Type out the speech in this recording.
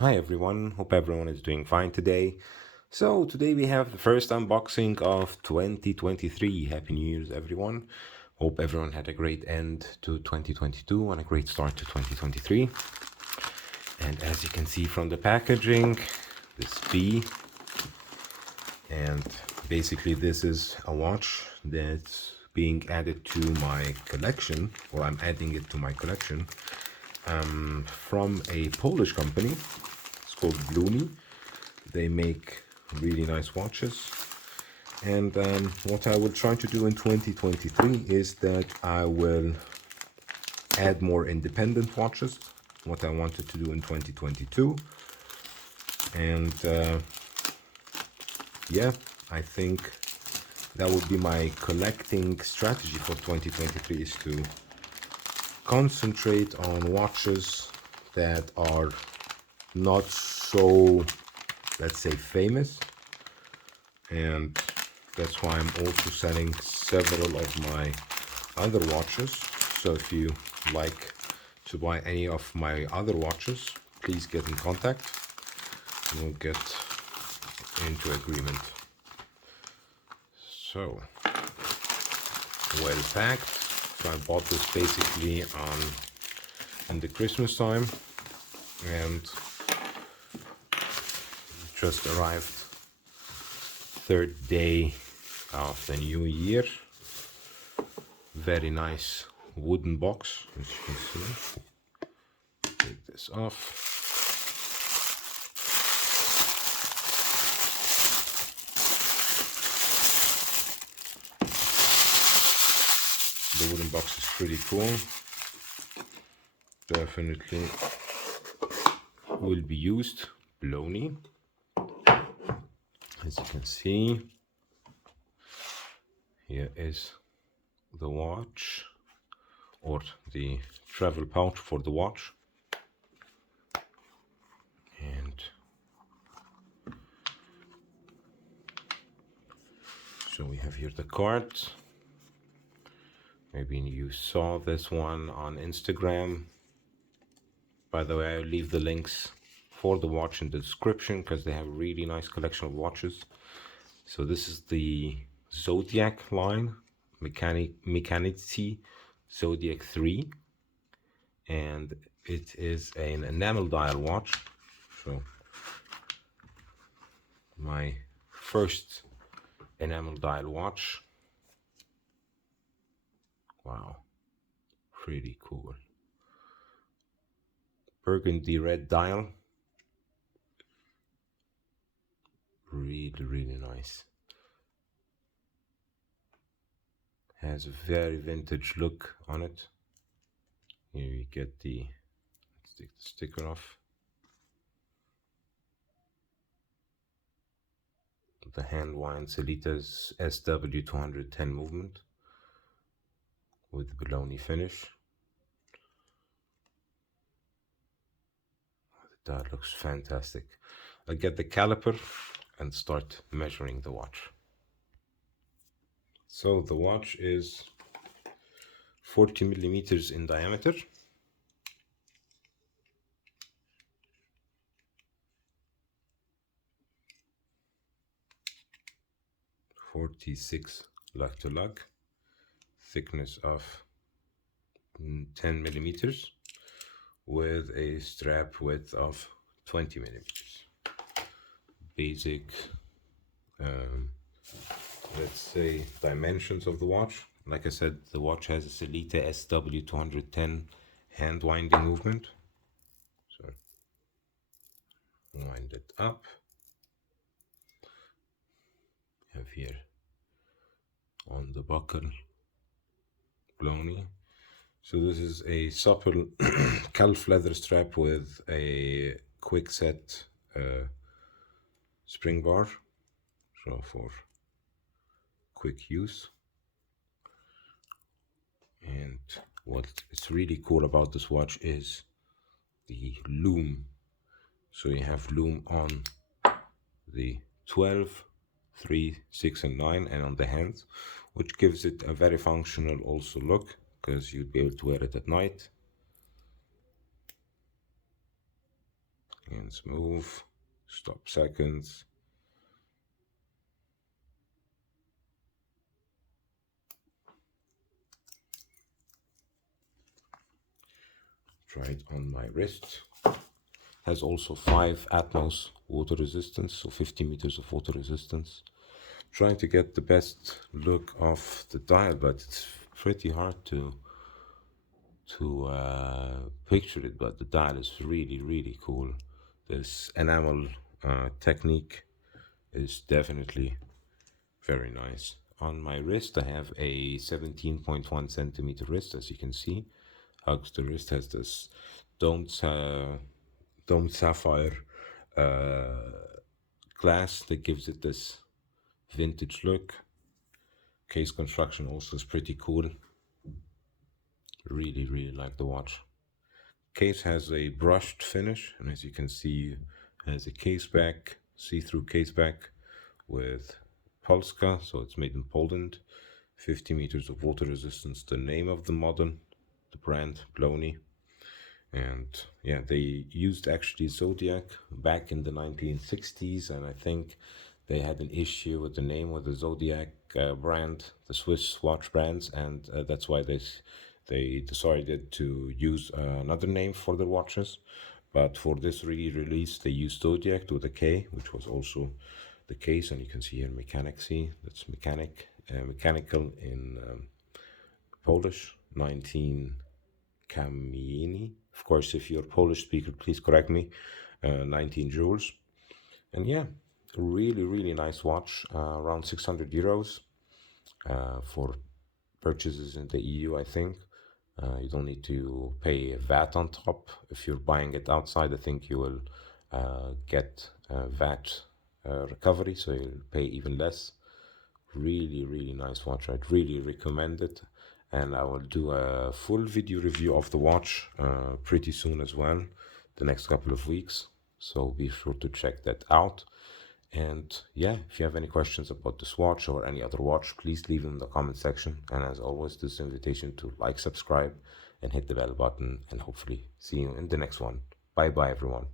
Hi everyone, hope everyone is doing fine today. So today we have the first unboxing of 2023. Happy New Year's everyone. Hope everyone had a great end to 2022 and a great start to 2023. And as you can see from the packaging, this B, and basically this is a watch that's being added to my collection, or I'm adding it to my collection, from a Polish company. It's called Blonie. They make really nice watches. And what I will try to do in 2023 is that I will add more independent watches, what I wanted to do in 2022. And yeah, I think that would be my collecting strategy for 2023, is to concentrate on watches that are not so, let's say, famous. And that's why I'm also selling several of my other watches. So if you like to buy any of my other watches, please get in contact and we'll get into agreement. So, well packed. So I bought this basically in the Christmas time, and just arrived third day of the new year. Very nice wooden box, as you can see. Take this off. The wooden box is pretty cool. Definitely will be used. Blonie. As you can see, here is the watch, or the travel pouch for the watch. And so we have here the card. Maybe you saw this one on Instagram. By the way, I'll leave the links for the watch in the description because they have a really nice collection of watches. So this is the Zodiak line, Mechaniczny Zodiak 3. And it is an enamel dial watch. So my first enamel dial watch. Wow, pretty cool. Burgundy red dial. Really nice. Has a very vintage look on it. Here you get the, let's take the sticker off. The hand wind Sellita SW210 movement with Blonie finish. That looks fantastic. I'll get the caliper and start measuring the watch. So the watch is 40 millimeters in diameter. .46 lug-to-lug, thickness of 10 millimeters, with a strap width of 20 millimeters. Basic, let's say, dimensions of the watch. Like I said, the watch has a Sellita SW210 hand winding movement. So wind it up. Have here on the buckle Blonie. So this is a supple calf leather strap with a quick set spring bar, so for quick use. And what is really cool about this watch is the loom. So you have loom on the 12, 3, 6 and 9, and on the hands, which gives it a very functional also look, because you'd be able to wear it at night. Hands move, stop seconds. Try it on my wrist. Has also 5 Atmos water resistance, so 50 meters of water resistance. Trying to get the best look of the dial, but it's pretty hard to picture it, but the dial is really cool. This enamel technique is definitely very nice. On my wrist I have a 17.1 centimeter wrist, as you can see. Hugs the wrist, has this domed sapphire glass that gives it this vintage look. Case construction also is pretty cool. Really like the watch. Case has a brushed finish, and as you can see, has a case back, see-through case back with Polska, so it's made in Poland. 50 meters of water resistance, the name of the model, the brand Blonie. And yeah, they used actually Zodiak back in the 1960s, and I think they had an issue with the name of the Zodiak brand, the Swiss watch brands, and that's why they decided to use another name for their watches. But for this re-release, they used Zodiac with a K, which was also the case, and you can see here mechanicsy, that's mechanical in Polish, 19 Kamieni. Of course, if you're a Polish speaker, please correct me. 19 joules. And yeah, really nice watch. Around 600 euros for purchases in the EU, I think. You don't need to pay VAT on top. If you're buying it outside, I think you will get VAT recovery, so you'll pay even less. Really nice watch. I'd really recommend it, and I will do a full video review of the watch pretty soon as well, the next couple of weeks, so be sure to check that out. And yeah, if you have any questions about this watch or any other watch, please leave them in the comment section. And as always, this invitation to like, subscribe, and hit the bell button, and hopefully see you in the next one. Bye everyone.